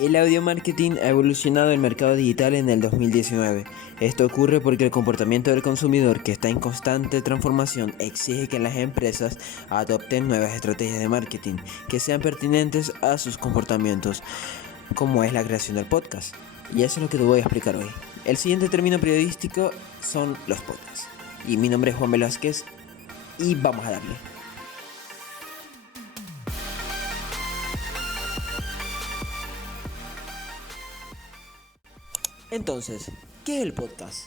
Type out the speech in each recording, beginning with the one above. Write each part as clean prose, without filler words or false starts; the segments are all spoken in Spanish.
El audio marketing ha evolucionado el mercado digital en el 2019. Esto ocurre porque el comportamiento del consumidor, que está en constante transformación, exige que las empresas adopten nuevas estrategias de marketing que sean pertinentes a sus comportamientos, como es la creación del podcast. Y eso es lo que te voy a explicar hoy. El siguiente término periodístico son los podcasts. Y mi nombre es Juan Velázquez y vamos a darle. Entonces, ¿qué es el podcast?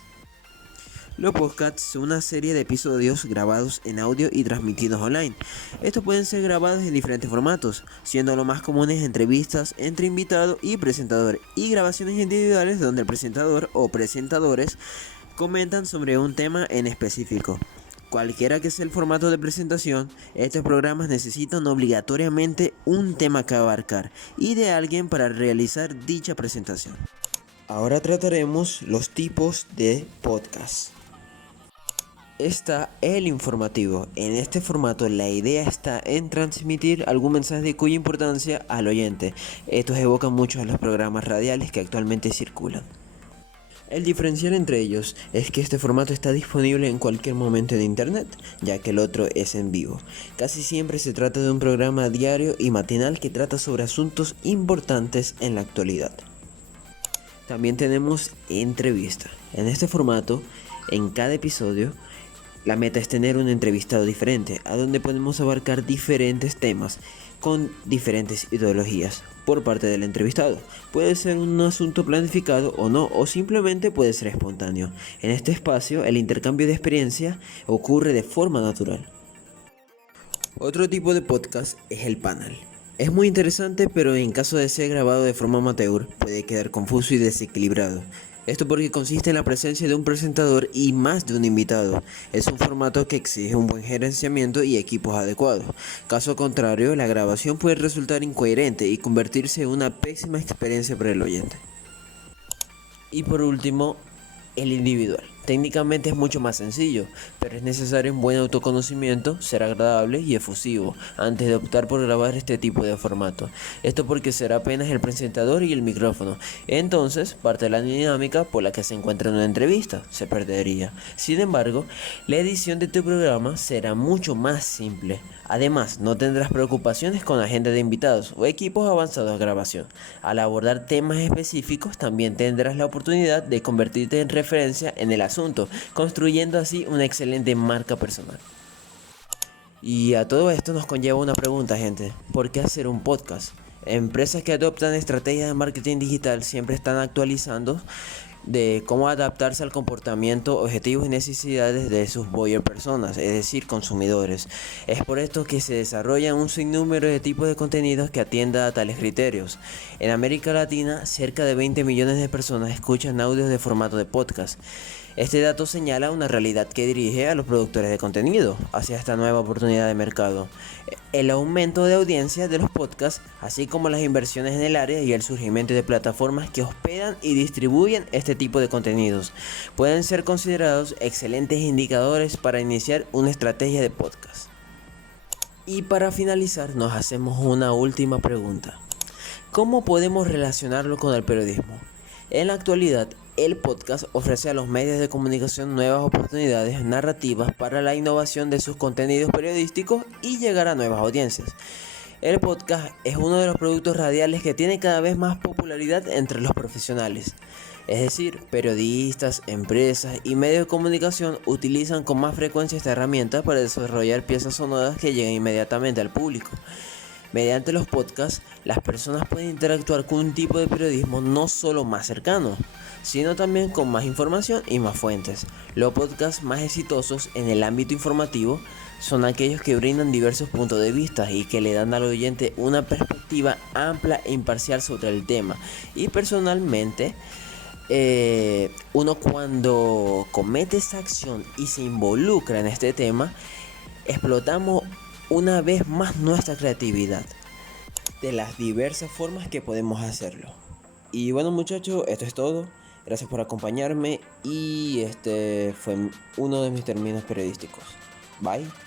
Los podcasts son una serie de episodios grabados en audio y transmitidos online. Estos pueden ser grabados en diferentes formatos, siendo lo más comunes entrevistas entre invitado y presentador y grabaciones individuales donde el presentador o presentadores comentan sobre un tema en específico. Cualquiera que sea el formato de presentación, estos programas necesitan obligatoriamente un tema que abarcar y de alguien para realizar dicha presentación. Ahora trataremos los tipos de podcast. Está el informativo. En este formato la idea está en transmitir algún mensaje de cuya importancia al oyente. Estos evocan muchos de los programas radiales que actualmente circulan. El diferencial entre ellos es que este formato está disponible en cualquier momento de internet, ya que el otro es en vivo. Casi siempre se trata de un programa diario y matinal que trata sobre asuntos importantes en la actualidad. También tenemos entrevista. En este formato, en cada episodio, la meta es tener un entrevistado diferente, a donde podemos abarcar diferentes temas con diferentes ideologías por parte del entrevistado. Puede ser un asunto planificado o no, o simplemente puede ser espontáneo. En este espacio, el intercambio de experiencia ocurre de forma natural. Otro tipo de podcast es el panel. Es muy interesante, pero en caso de ser grabado de forma amateur, puede quedar confuso y desequilibrado. Esto porque consiste en la presencia de un presentador y más de un invitado. Es un formato que exige un buen gerenciamiento y equipos adecuados. Caso contrario, la grabación puede resultar incoherente y convertirse en una pésima experiencia para el oyente. Y por último, el individual. Técnicamente es mucho más sencillo, pero es necesario un buen autoconocimiento, ser agradable y efusivo antes de optar por grabar este tipo de formato. Esto porque será apenas el presentador y el micrófono. Entonces, parte de la dinámica por la que se encuentra en una entrevista se perdería. Sin embargo, la edición de tu programa será mucho más simple. Además, no tendrás preocupaciones con agenda de invitados o equipos avanzados de grabación. Al abordar temas específicos, también tendrás la oportunidad de convertirte en referencia en el asunto, construyendo así una excelente marca personal. Y a todo esto nos conlleva una pregunta, gente. ¿Por qué hacer un podcast? Empresas que adoptan estrategias de marketing digital siempre están actualizando de cómo adaptarse al comportamiento, objetivos y necesidades de sus buyer personas, es decir, consumidores. Es por esto que se desarrollan un sinnúmero de tipos de contenidos que atienda a tales criterios. En América Latina, cerca de 20 millones de personas escuchan audios de formato de podcast. Este dato señala una realidad que dirige a los productores de contenido hacia esta nueva oportunidad de mercado. El aumento de audiencia de los podcasts, así como las inversiones en el área y el surgimiento de plataformas que hospedan y distribuyen este tipo de contenidos, pueden ser considerados excelentes indicadores para iniciar una estrategia de podcast. Y para finalizar, nos hacemos una última pregunta. ¿Cómo podemos relacionarlo con el periodismo? En la actualidad, el podcast ofrece a los medios de comunicación nuevas oportunidades narrativas para la innovación de sus contenidos periodísticos y llegar a nuevas audiencias. El podcast es uno de los productos radiales que tiene cada vez más popularidad entre los profesionales. Es decir, periodistas, empresas y medios de comunicación utilizan con más frecuencia esta herramienta para desarrollar piezas sonoras que lleguen inmediatamente al público. Mediante los podcasts, las personas pueden interactuar con un tipo de periodismo no solo más cercano, sino también con más información y más fuentes. Los podcasts más exitosos en el ámbito informativo son aquellos que brindan diversos puntos de vista y que le dan al oyente una perspectiva amplia e imparcial sobre el tema. Y personalmente, uno cuando comete esa acción y se involucra en este tema, explotamos una vez más nuestra creatividad de las diversas formas que podemos hacerlo. Y bueno, muchachos, esto es todo. Gracias por acompañarme y este fue uno de mis términos periodísticos. Bye.